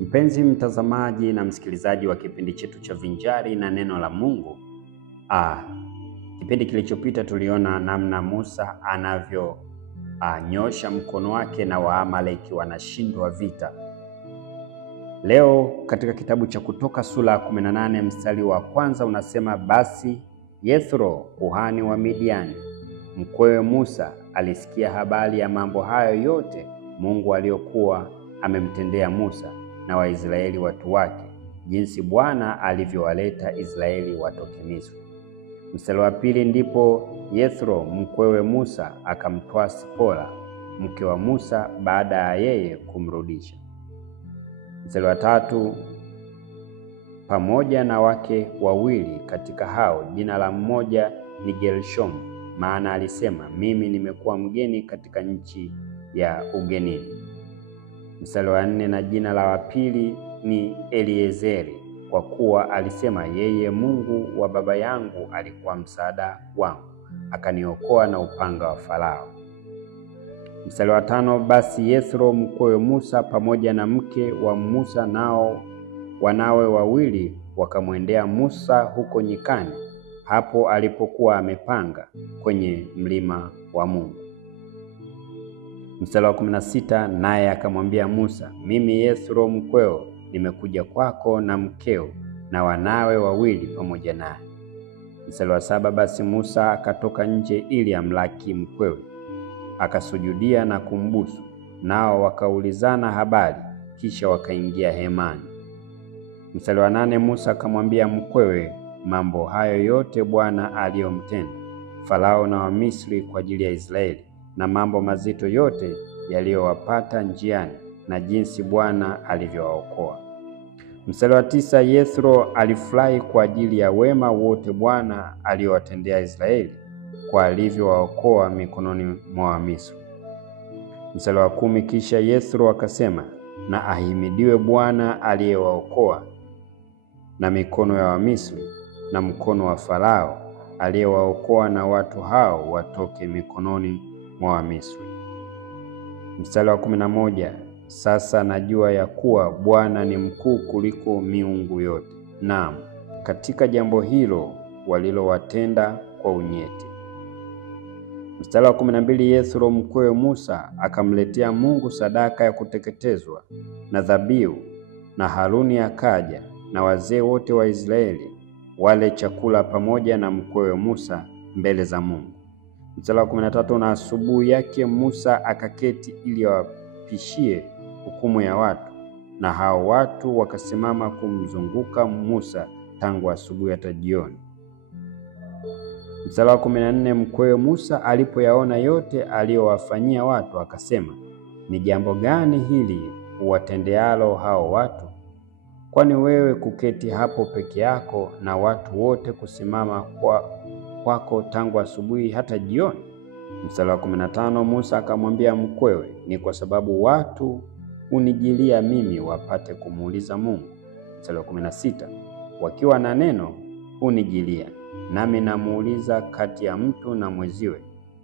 Mpenzi mtazamaji na msikilizaji wa kipindi chetu cha Vinjari na Neno la Mungu. Kipindi kilichopita tuliona namna Musa anavyonyosha mkono wake na Waamaleki wanashindwa vita. Leo katika kitabu cha Kutoka sura ya 18 mstari wa kwanza unasema, basi Yethro kuhani wa Midiani mkwewe Musa alisikia habari ya mambo hayo yote Mungu aliyokuwa amemtendea Musa na Waisraeli watu wake, jinsi Bwana alivyowaleta Israeli watoke Misri. Mstari wa pili, ndipo Yethro mkwewe Musa akamtwaa Sipora mke wa Musa baada ya yeye kumrudisha. Mstari wa tatu, pamoja na wake wawili katika hao, jina la mmoja ni Gershomu, maana alisema, mimi nimekuwa mgeni katika nchi ya ugenini. Mstari wa nne, na jina la wapili ni Eliezeri, kwa kuwa alisema, yeye Mungu wa baba yangu alikuwa msaada wangu, akaniokoa na upanga wa Farao. Mstari wa tano, basi Yethro mkwewe Musa pamoja na mke wa Musa nao wanawe wawili wakamwendea Musa huko nyikani, hapo alipokuwa amepanga kwenye mlima wa Mungu. Mstari wa 16, naye akamwambia Musa, mimi Yethro mkweo nimekuja kwako na mkeo na wanawe wawili pamoja naye. Mstari wa 7, basi Musa akatoka nje ili amlaki mkwewe, akasujudia na kumbusu, nao wakaulizana habari, kisha wakaingia hemani. Mstari wa 8, Musa akamwambia mkwewe mambo hayo yote Bwana aliyomtenda Farao na Wamisri kwa ajili ya Israeli, na mambo mazito yote yaliyowapata njiani, na jinsi Bwana alivyowaokoa. Mstari wa 9, Yethro alifurahi kwa ajili ya wema wote Bwana aliyowatendea Israeli, kwa alivyowaokoa mikononi mwa Wamisri. Mstari wa 10, kisha Yethro akasema, na ahimidiwe Bwana aliyewaokoa na mikono ya Wamisri na mkono wa Farao, aliyewaokoa na watu hao watoke mikononi mwa Wamisri. Mstari wa 11, sasa najua ya kuwa Bwana ni mkuu kuliko miungu yote, naam, katika jambo hilo walilowatenda kwa unyeti. Mstari wa 12, Yethro mkwewe Musa akamletea Mungu sadaka ya kuteketezwa na dhabihu, na Haruni akaja na wazee wote wa Israeli wale chakula pamoja na mkwewe Musa mbele za Mungu. Mstari wa 13, na asubuhi yake Musa akaketi ili awapishie hukumu ya watu, na hao watu wakasimama kumzunguka Musa tangu asubuhi hata jioni. Mstari wa 14, mkwewe Musa alipoyaona yote aliyowafanyia watu, akasema, ni jambo gani hili uwatendealo hao watu? Kwani wewe kuketi hapo peke yako na watu wote kusimama kwako tangu asubuhi hata jioni? Mstari wa 15, Musa akamwambia mkwewe, ni kwa sababu watu unijilia mimi wapate kumuuliza Mungu. Mstari wa 16, wakiwa na neno unijilia, nami namuuliza kati ya mtu na mweziwe,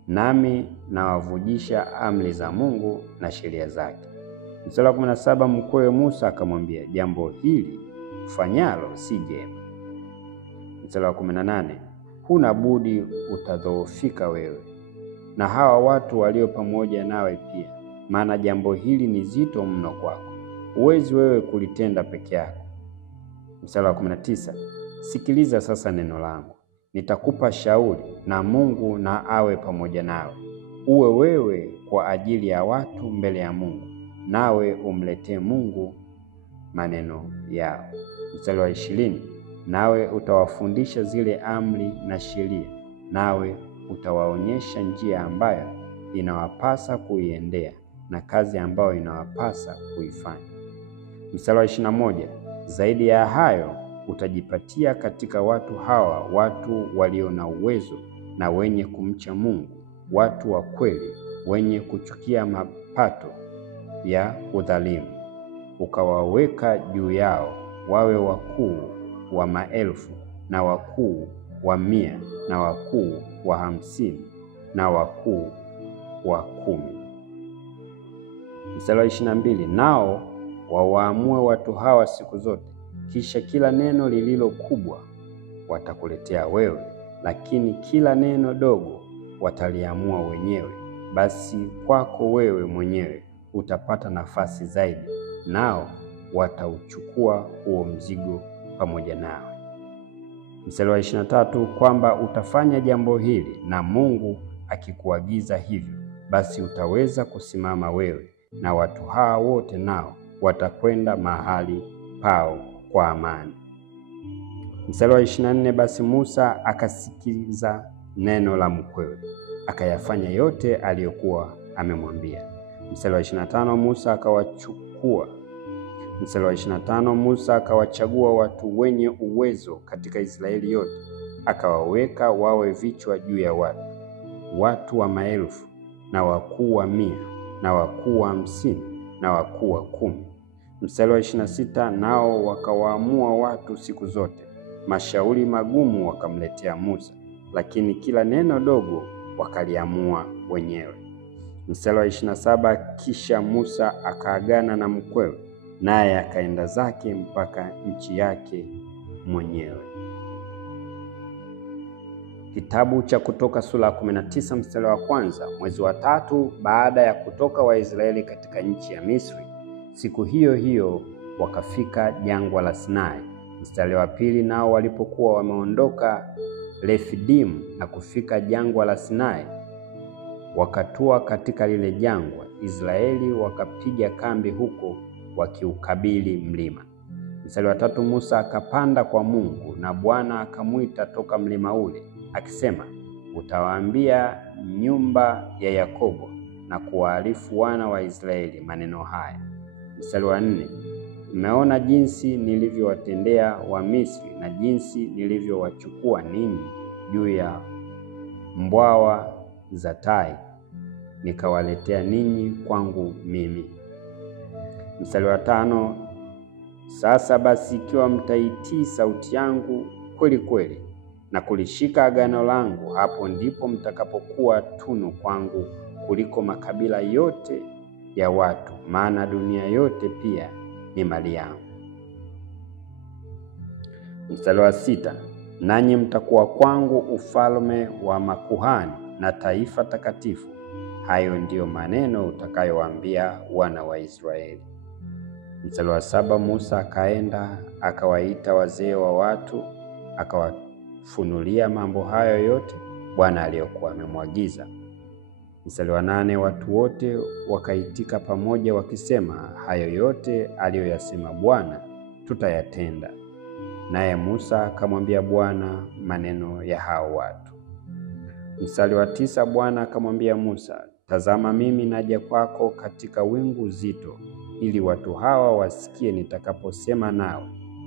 nami nawavujisha amri za Mungu na sheria zake. Mstari wa 17, mkwewe Musa akamwambia, jambo hili ufanyalo si jema. Mstari wa 18, huna budi utadhoofika wewe na hawa watu walio pamoja nawe pia, maana jambo hili ni zito mno kwako, huwezi wewe kulitenda peke yako. Mstari wa 19, sikiliza sasa neno langu, nitakupa shauri, na Mungu na awe pamoja nawe, uwe wewe kwa ajili ya watu mbele ya Mungu, nawe umletee Mungu maneno yao. Mstari wa 20, nawe utawafundisha zile amri na sheria, nawe utawaonyesha njia ambayo inawapasa kuiendea na kazi ambayo inawapasa kuifanya. Mstari wa 21, zaidi ya hayo utajipatia katika watu hawa watu walio na uwezo na wenye kumcha Mungu, watu wa kweli, wenye kuchukia mapato ya udhalimu, ukawaweka juu yao, wawe wakuu wa maelfu na wakuu wa 100 na wakuu wa 50 na wakuu wa 10. Mstari wa 22, nao wawaamue watu hawa siku zote. Kisha kila neno lililo kubwa watakuletea wewe, lakini kila neno dogo wataliamua wenyewe. Basi kwako wewe mwenyewe utapata nafasi zaidi, nao watauchukua huo mzigo pamoja nawe. Mstari wa 23, kwamba utafanya jambo hili na Mungu akikuagiza hivyo, basi utaweza kusimama wewe na watu hawa wote, nao watakwenda mahali pao kwa amani. Mstari wa 24, basi Musa akasikiliza neno la mkwewe, akayafanya yote aliyokuwa amemwambia. Mstari wa 25, Musa akawachagua watu wenye uwezo katika Israeli yote, akawaweka wawe vichwa juu ya watu wa maelfu, na wakuu wa 100, na wakuu wa 50, na wakuu wa 10. Mstari wa 26, nao wakawaamua watu siku zote. Mashauri magumu wakamletea Musa, lakini kila neno dogo wakaliamua wenyewe. Mstari wa 27, kisha Musa akaagana na mkwewe, naye akaenda zake mpaka nchi yake mwenyewe. Kitabu cha Kutoka sura ya 19 mstari wa 1. Mwezi wa 3 baada ya kutoka Waisraeli katika nchi ya Misri, siku hiyo hiyo wakafika jangwa la Sinai. Mstari wa 2, nao walipokuwa wameondoka Refidimu na kufika jangwa la Sinai, wakatua katika lile jangwa. Israeli wakapiga kambi huko wakiukabili mlima. Mstari wa 3, Musa akapanda kwa Mungu, na Bwana akamwita toka mlima ule akisema, utawaambia nyumba ya Yakobo na kuwaarifu wana wa Israeli maneno haya. Mstari wa 4, mmeona jinsi nilivyowatendea wa Misri na jinsi nilivyowachukua ninyi juu ya mbwawa za tai, nikawaletea ninyi kwangu mimi. Mstari wa 5, sasa basi ikiwa mtaitii sauti yangu kweli kweli na kulishika agano langu, hapo ndipo mtakapokuwa tunu kwangu kuliko makabila yote ya watu, maana dunia yote pia ni mali yangu. Mstari wa 6, nanyi mtakuwa kwangu ufalme wa makuhani na taifa takatifu. Hayo ndiyo maneno utakayowaambia wana wa Israeli. Mstari wa 7, Musa akaenda akawaita wazee wa watu, akawafunulia mambo hayo yote Bwana aliyokuwa amemwagiza. Mstari wa 8, watu wote wakaitika pamoja wakisema, hayo yote aliyoyasema Bwana tutayatenda. Naye Musa akamwambia Bwana maneno ya hao watu. Mstari wa 9, Bwana akamwambia Musa, tazama mimi naja kwako katika wingu zito, ili watu hawa wasikie nitakaposema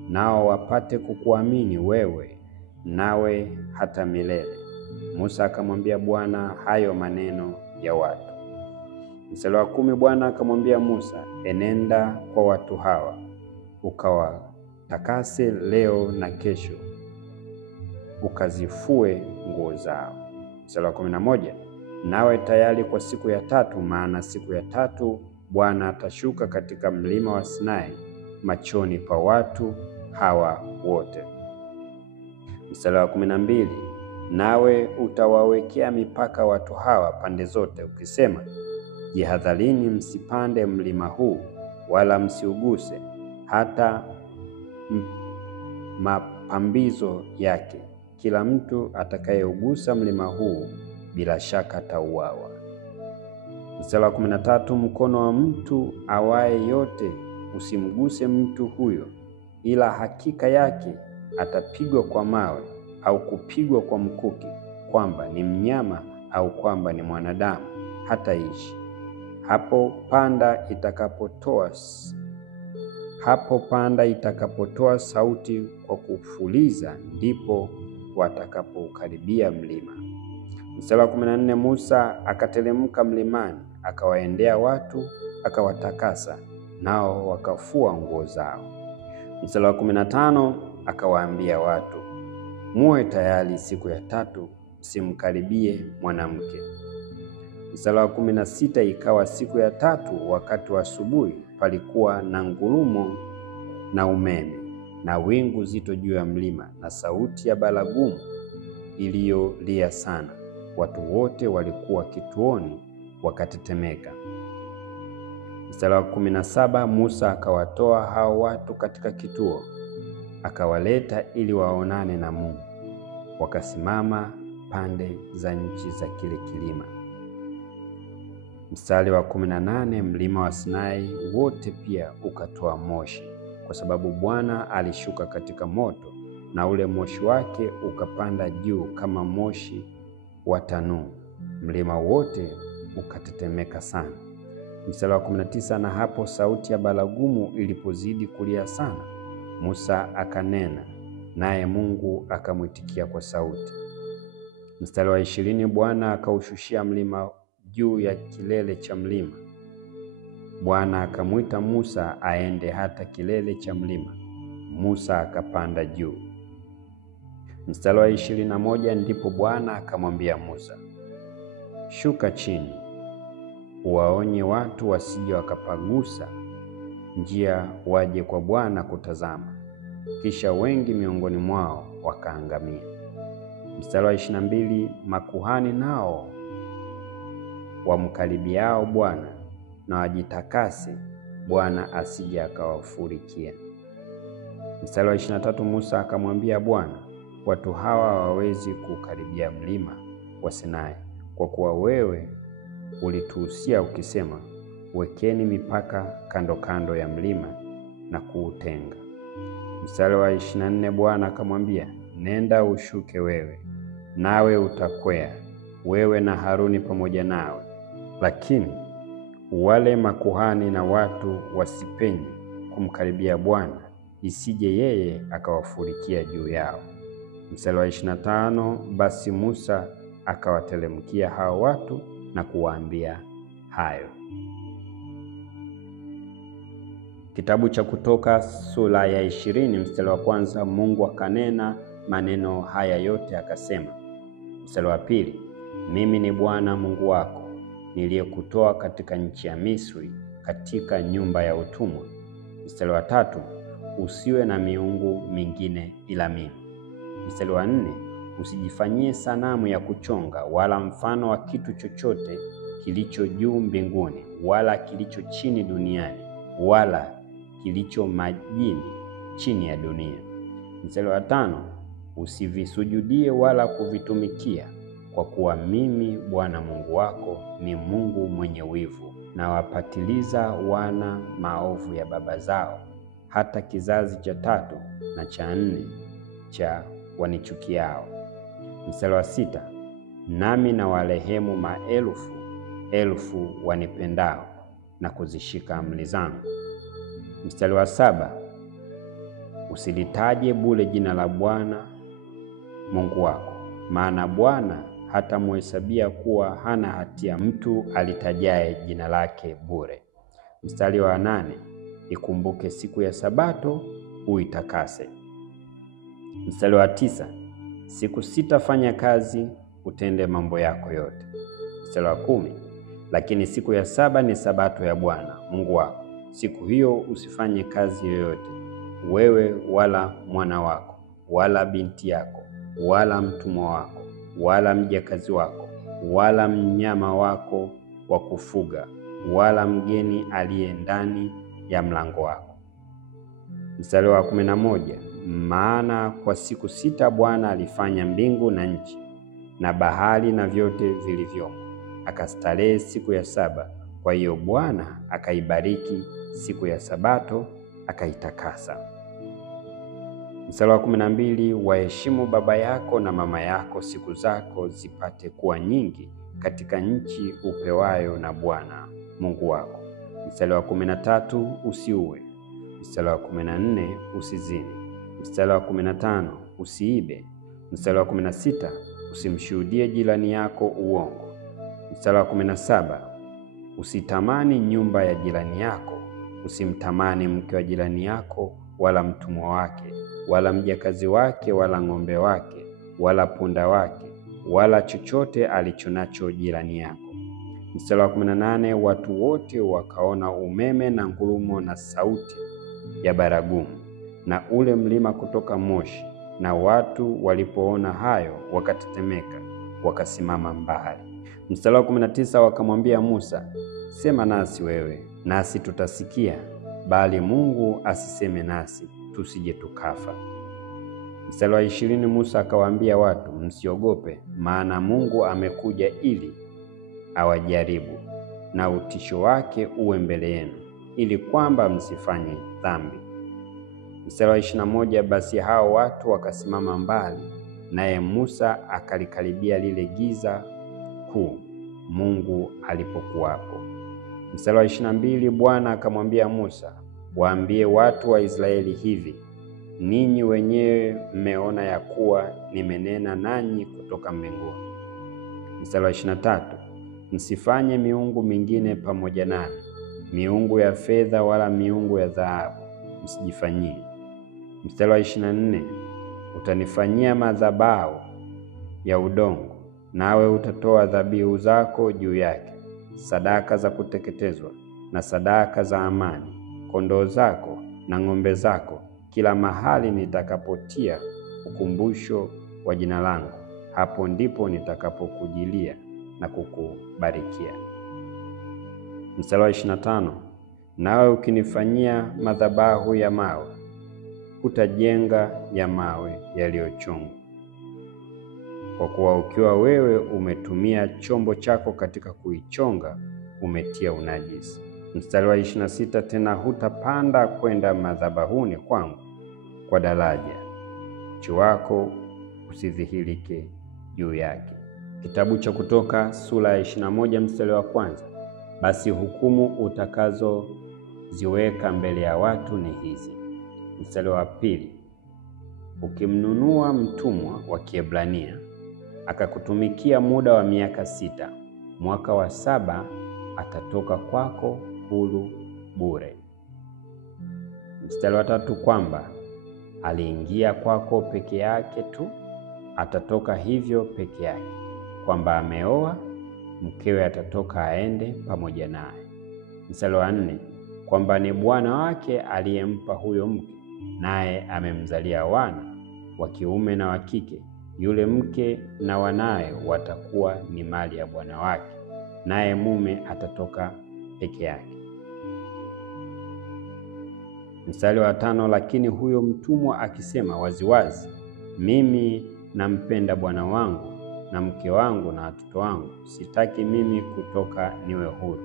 nao wapate kukuamini wewe, nawe hata milele. Musa akamwambia Bwana hayo maneno ya watu. Mstari wa 10, Bwana akamwambia Musa, enenda kwa watu hawa, ukawatakase leo na kesho, ukazifue nguo zao. Mstari wa 11, nawe tayari kwa siku ya 3, maana siku ya 3 Bwana atashuka katika mlima wa Sinai machoni pa watu hawa wote. Mstari wa 12, nawe utawawekea mipaka watu hawa pande zote, ukisema, jihadharini msipande mlima huu, wala msiuguse hata mapambizo yake. Kila mtu atakayeugusa mlima huu bila shaka atauawa. Mstari wa 13, mkono wa mtu awaye yote usimguse mtu huyo, ila hakika yake atapigwa kwa mawe au kupigwa kwa mkuki, kwamba ni mnyama au kwamba ni mwanadamu, hataishi. Hapo panda itakapotoa sauti kwa kufuliza, ndipo watakapokaribia mlima. Mstari wa 14, Musa akateremka mlimani, akawaendea watu, akawatakasa, nao wakafua nguo zao. Mstari wa 15, akawaambia watu, muwe tayari siku ya 3, msimkaribie mwanamke. Mstari wa 16, ikawa siku ya 3 wakati wa asubuhi, palikuwa na ngurumo na umeme na wingu zito juu ya mlima na sauti ya baragumu iliyolia sana. Watu wote walikuwa kituoni wakatetemeka. Mstari wa 17, Musa akawatoa hao watu katika kituo, akawaleta ili waonane na Mungu. Wakasimama pande za nchi za kile kilima. Mstari wa 18, mlima wa Sinai wote pia ukatoa moshi, kwa sababu Bwana alishuka katika moto, na ule moshi wake ukapanda juu kama moshi wa tanuu. Mlima wote ukatetemeka sana. Mstari wa 19, na hapo sauti ya baragumu ilipozidi kulia sana, Musa akanena, naye Mungu akamwitikia kwa sauti. Mstari wa 20, Bwana akaushushia mlima juu ya kilele cha mlima. Bwana akamwita Musa aende hata kilele cha mlima. Musa akapanda juu. Mstari wa 21, ndipo Bwana akamwambia Musa, shuka chini, uwaonye watu wasije wakapagusa njia waje kwa Bwana kutazama, kisha wengi miongoni mwao wakaangamia. Mstari wa 22, makuhani nao wamkaribiao Bwana na wajitakase, Bwana asije akawafurikia. Mstari wa 23, Musa akamwambia Bwana, watu hawa hawawezi kukaribia mlima wa Sinai, kwa kuwa wewe ulituhusia ukisema, wekeni mipaka kando kando ya mlima na kuutenga. Mstari wa 24, Bwana akamwambia, nenda ushuke wewe, nawe utakwea, wewe na Haruni pamoja nawe, lakini wale makuhani na watu wasipenye kumkaribia Bwana, isije yeye akawafurikia juu yao. Mstari wa 25, basi Musa akawatelemkia hao watu na kuwaambia hayo. Kitabu cha Kutoka sura ya 20 mstari wa 1, Mungu akanena maneno haya yote akasema. Mstari wa 2, mimi ni Bwana Mungu wako niliyekutoa katika nchi ya Misri, katika nyumba ya utumwa. Mstari wa 3, usiwe na miungu mingine ila mimi. Mstari wa 4, usijifanyie sanamu ya kuchonga wala mfano wa kitu chochote kilicho juu mbinguni wala kilicho chini duniani wala kilicho majini chini ya dunia. Mstari wa 5, usivisujudie wala kuvitumikia, kwa kuwa mimi Bwana Mungu wako ni Mungu mwenye wivu, na wapatiliza wana maovu ya baba zao hata kizazi cha 3 na cha 4 cha wanichukiao. Mstari wa 6, nami na warehemu maelfu elfu wanipendao na kuzishika amri zangu. Mstari wa 7, usilitaje bure jina la Bwana Mungu wako, maana Bwana hatamhesabia kuwa hana hatia mtu alitajaye jina lake bure. Mstari wa 8, ikumbuke siku ya Sabato uitakase. Mstari wa 9, siku 6 fanya kazi, utende mambo yako yote. Mstari wa 10, lakini siku ya 7 ni Sabato ya Bwana Mungu wako. Siku hiyo usifanye kazi yoyote, wewe wala mwana wako wala binti yako wala mtumwa wako wala mjakazi wako wala mnyama wako wa kufuga wala mgeni aliye ndani ya mlango wako. Mstari wa 11, maana kwa siku 6 Bwana alifanya mbingu na nchi na bahari na vyote vilivyomo, akastarehe siku ya 7. Kwa hiyo Bwana akaibariki siku ya Sabato akaitakasa. Mstari wa 12, waheshimu baba yako na mama yako, siku zako zipate kuwa nyingi katika nchi upewayo na Bwana Mungu wako. Mstari wa 13, usiue. Mstari wa 14, usizini. Mstari wa 15, usiibe. Mstari wa 16, usimshuhudie jirani yako uongo. Mstari wa 17, usitamani nyumba ya jirani yako. Usimtamani mke wa jirani yako wala mtumwa wake wala mjakazi wake wala ng'ombe wake wala punda wake wala chochote alichonacho jirani yako. Mstari wa 18, watu wote wakaona umeme na ngurumo na sauti ya baragumu na ule mlima kutoka moshi, na watu walipoona hayo wakatetemeka, wakasimama mbali. Mstari wa 19, wakamwambia Musa, sema nasi wewe, nasi tutasikia, bali Mungu asiseme nasi, tusije tukafa. Mstari wa 20, Musa akawaambia watu, msiogope, maana Mungu amekuja ili awajaribu, na utisho wake uwe mbele yenu, ili kwamba msifanye dhambi. Mstari wa 21, basi hao watu wakasimama mbali, naye Musa akalikaribia lile giza kuu Mungu alipokuwapo. Mstari wa 22, Bwana akamwambia Musa, waambie watu wa Israeli hivi, ninyi wenyewe mmeona ya kuwa nimenena nanyi kutoka mbinguni. Mstari wa 23, msifanye miungu mingine pamoja nami, miungu ya fedha wala miungu ya dhahabu msijifanyie. Mstari wa 24, utanifanyia madhabahu ya udongo, nawe utatoa dhabihu zako juu yake, sadaka za kuteketezwa na sadaka za amani, kondoo zako na ng'ombe zako, kila mahali nitakapotia ukumbusho wa jina langu, hapo ndipo nitakapokujilia na kukubarikia. Mstari wa 25, nawe ukinifanyia madhabahu ya mawe, hutajenga ya mawe yaliyochongwa, kwa kuwa ukiwa wewe umetumia chombo chako katika kuichonga, umetia unajisi. Mstari wa 26, tena hutapanda kwenda madhabahuni kwangu kwa daraja, uchi wako usidhihirike juu yake. Kitabu cha Kutoka sura ya 21 mstari wa 1, basi hukumu utakazoziweka mbele ya watu ni hizi. Mstari wa 2, ukimnunua mtumwa wa Kiebrania akakutumikia muda wa miaka 6, mwaka wa 7 atatoka kwako huru bure. Mstari wa 3, kwamba aliingia kwako peke yake tu, atatoka hivyo peke yake, kwamba ameoa, mkewe atatoka aende pamoja naye. Mstari wa 4, kwamba ni bwana wake aliyempa huyo mke, naye amemzalia wana wa kiume na wa kike, yule mke na wanaye watakuwa ni mali ya bwana wake, naye mume atatoka peke yake. Mstari wa 5, lakini huyo mtumwa akisema waziwazi, mimi nampenda bwana wangu na mke wangu na watoto wangu, sitaki mimi kutoka niwe huru.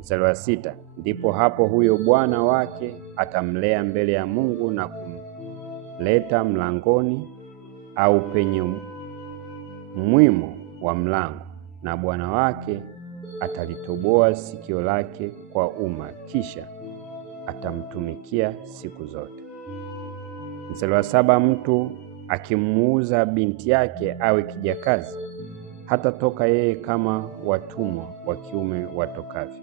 Mstari wa 6, ndipo hapo huyo bwana wake atamlea mbele ya Mungu na kumleta mlangoni au penye mwimo wa mlango, na bwana wake atalitoboa sikio lake kwa uma, kisha atamtumikia siku zote. Mstari wa 7, mtu akimuuza binti yake awe kijakazi, hatatoka yeye kama watumwa wa kiume watokavyo.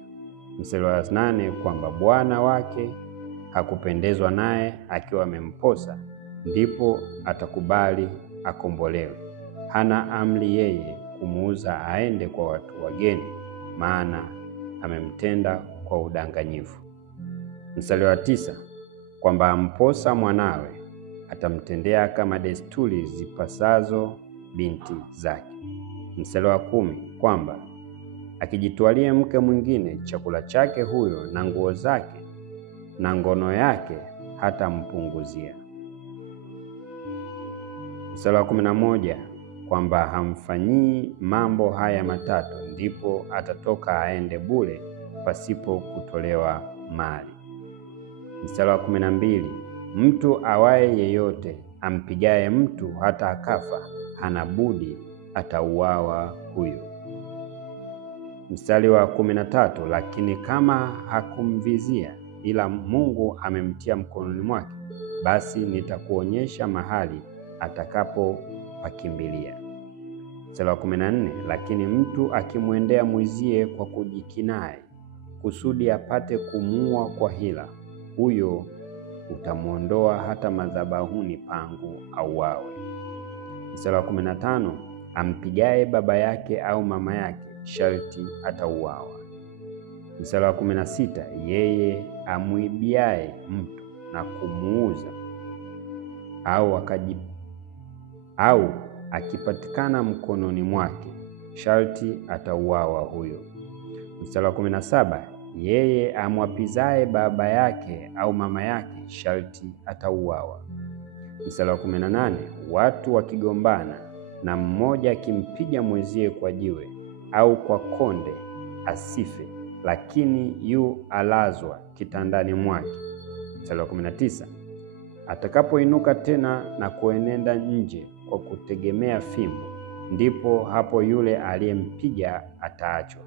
Mstari wa 8, kwamba bwana wake hakupendezwa naye akiwa amemposa, ndipo atakubali akombolewe. Hana amri yeye kumuuza aende kwa watu wageni, maana amemtenda kwa udanganyifu. Mstari wa 9, kwamba amposa mwanawe atamtendea kama desturi zipasazo binti zake. Mstari wa 10, kwamba akijitwalia mke mwingine, chakula chake huyo na nguo zake na ngono yake hatampunguzia. Mstari wa 11, kwamba hamfanyii mambo haya matatu, ndipo atatoka aende bure pasipo kutolewa mali. Mstari wa 12, mtu awaye yeyote ampigaye mtu hata akafa, hana budi atauawa huyo. Mstari wa 13, lakini kama hakumvizia ila Mungu amemtia mkononi mwake, basi nitakuonyesha mahali atakapopakimbilia. Mstari wa 14, lakini mtu akimwendea mwizie kwa kujikinai kusudi apate kumuua kwa hila, huyo utamwondoa hata madhabahuni pangu auawe. Mstari wa 15, ampigaye baba yake au mama yake, sharti atauawa. Mstari wa 16, yeye amwibiaye mtu na kumuuza au akipatikana mkononi mwake, sharti atauawa huyo. Mstari wa 17, yeye amwapizaye baba yake au mama yake, sharti atauawa. Mstari wa 18, watu wakigombana na mmoja akimpiga mwenzie kwa jiwe au kwa konde, asife, lakini yu alazwa kitandani mwake. Mstari wa 19, atakapoinuka tena na kuenenda nje kwa kutegemea fimbo, ndipo hapo yule aliyempiga ataachwa,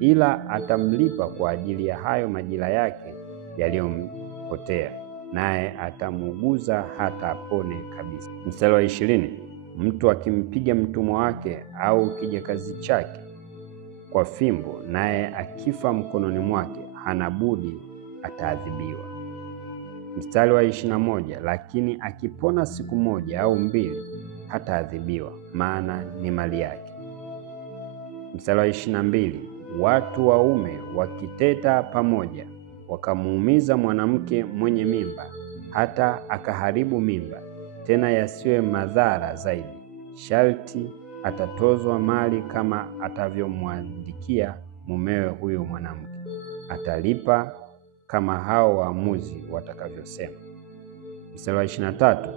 ila atamlipa kwa ajili ya hayo majira yake yaliyompotea, naye atamuuguza hata apone kabisa. Mstari wa 20, mtu akimpiga mtumwa wake au kijakazi chake kwa fimbo, naye akifa mkononi mwake, hana budi ataadhibiwa. Mstari wa 21, lakini akipona siku moja au mbili, hataadhibiwa, maana ni mali yake. Mstari wa 22, watu waume wakiteta pamoja wakamuumiza mwanamke mwenye mimba hata akaharibu mimba, tena yasiwe madhara zaidi, sharti atatozwa mali kama atavyomwandikia mumewe huyo mwanamke, atalipa kama hao waamuzi watakavyosema. Mstari wa 23,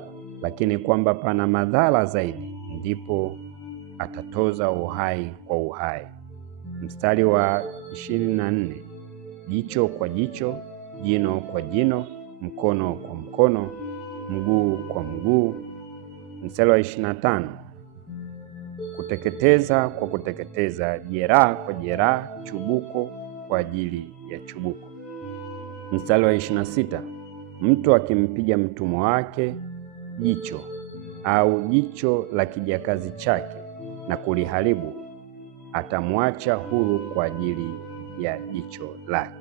lakini kwamba pana madhara zaidi, ndipo atatoza uhai kwa uhai. Mstari wa 24, jicho kwa jicho, jino kwa jino, mkono kwa mkono, mguu kwa mguu. Mstari wa 25, kuteketeza kwa kuteketeza, jeraha kwa jeraha, chubuko kwa ajili ya chubuko. Mstari wa 26, mtu akimpiga mtumwa wake jicho au jicho la kijakazi chake na kuliharibu, atamwacha huru kwa ajili ya jicho lake.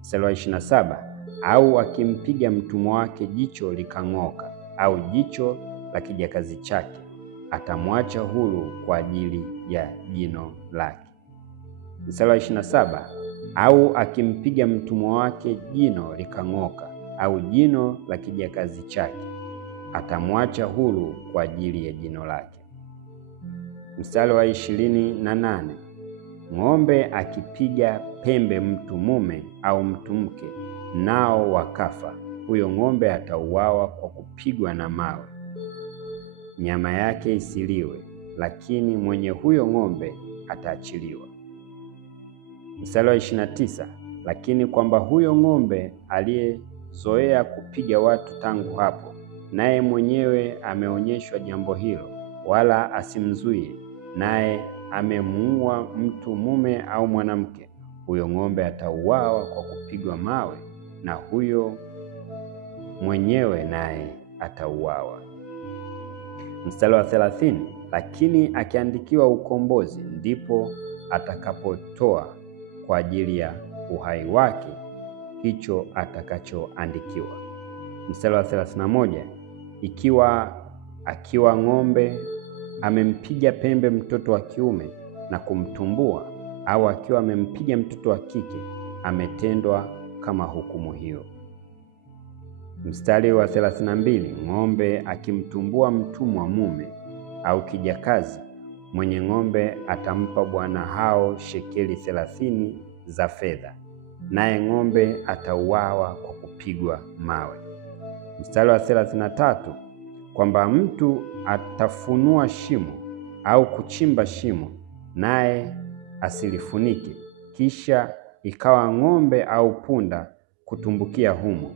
Mstari wa 27, au akimpiga mtumwa wake jicho likang'oka au jicho la kijakazi chake, atamwacha huru kwa ajili ya jino lake. Mstari wa 27, au akimpiga mtumwa wake jino likang'oka au jino la kijakazi chake, atamwacha huru kwa ajili ya jino lake. Mstari wa 28, ng'ombe akipiga pembe mtu mume au mtu mke, nao wakafa, huyo ng'ombe atauawa kwa kupigwa na mawe, nyama yake isiliwe, lakini mwenye huyo ng'ombe ataachiliwa. Mstari wa 29, lakini kwamba huyo ng'ombe aliyezoea kupiga watu tangu hapo, naye mwenyewe ameonyeshwa jambo hilo, wala asimzuie, naye amemuua mtu mume au mwanamke, huyo ng'ombe atauawa kwa kupigwa mawe, na huyo mwenyewe naye atauawa. Mstari wa 30, lakini akiandikiwa ukombozi, ndipo atakapotoa kwa ajili ya uhai wake hicho atakachoandikiwa. Mstari wa 31, akiwa ng'ombe amempiga pembe mtoto wa kiume na kumtumbua, au akiwa amempiga mtoto wa kike, ametendwa kama hukumu hiyo. Mstari wa 32, ng'ombe akimtumbua mtumwa mume au kijakazi, mwenye ng'ombe atampa bwana hao shekeli 30 za fedha, naye ng'ombe atauawa kwa kupigwa mawe. Mstari wa 33, kwamba mtu atafunua shimo au kuchimba shimo, naye asilifunike, kisha ikawa ng'ombe au punda kutumbukia humo.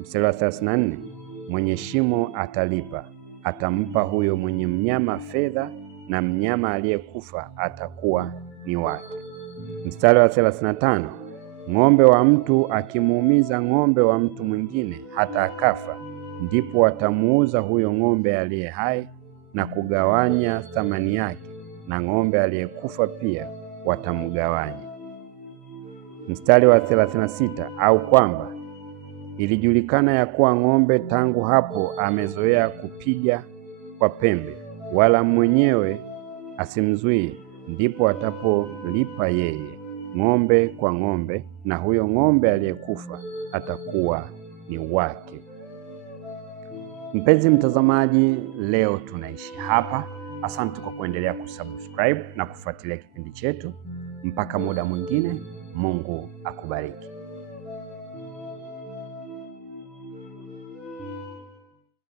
Mstari wa 34, mwenye shimo atalipa, atampa huyo mwenye mnyama fedha, na mnyama aliyekufa atakuwa ni wake. Mstari wa 35, ng'ombe wa mtu akimuumiza ng'ombe wa mtu mwingine hata akafa, ndipo watamuuza huyo ng'ombe aliye hai na kugawanya thamani yake, na ng'ombe aliyekufa pia watamgawanya. Mstari wa 36, au kwamba ilijulikana ya kuwa ng'ombe tangu hapo amezoea kupiga kwa pembe, wala mwenyewe asimzuie, ndipo atapolipa yeye ng'ombe kwa ng'ombe, na huyo ng'ombe aliyekufa atakuwa ni wake. Mpenzi mtazamaji, leo tunaishi hapa. Asante kwa kuendelea kusubscribe na kufuatilia kipindi chetu. Mpaka muda mwingine, Mungu akubariki.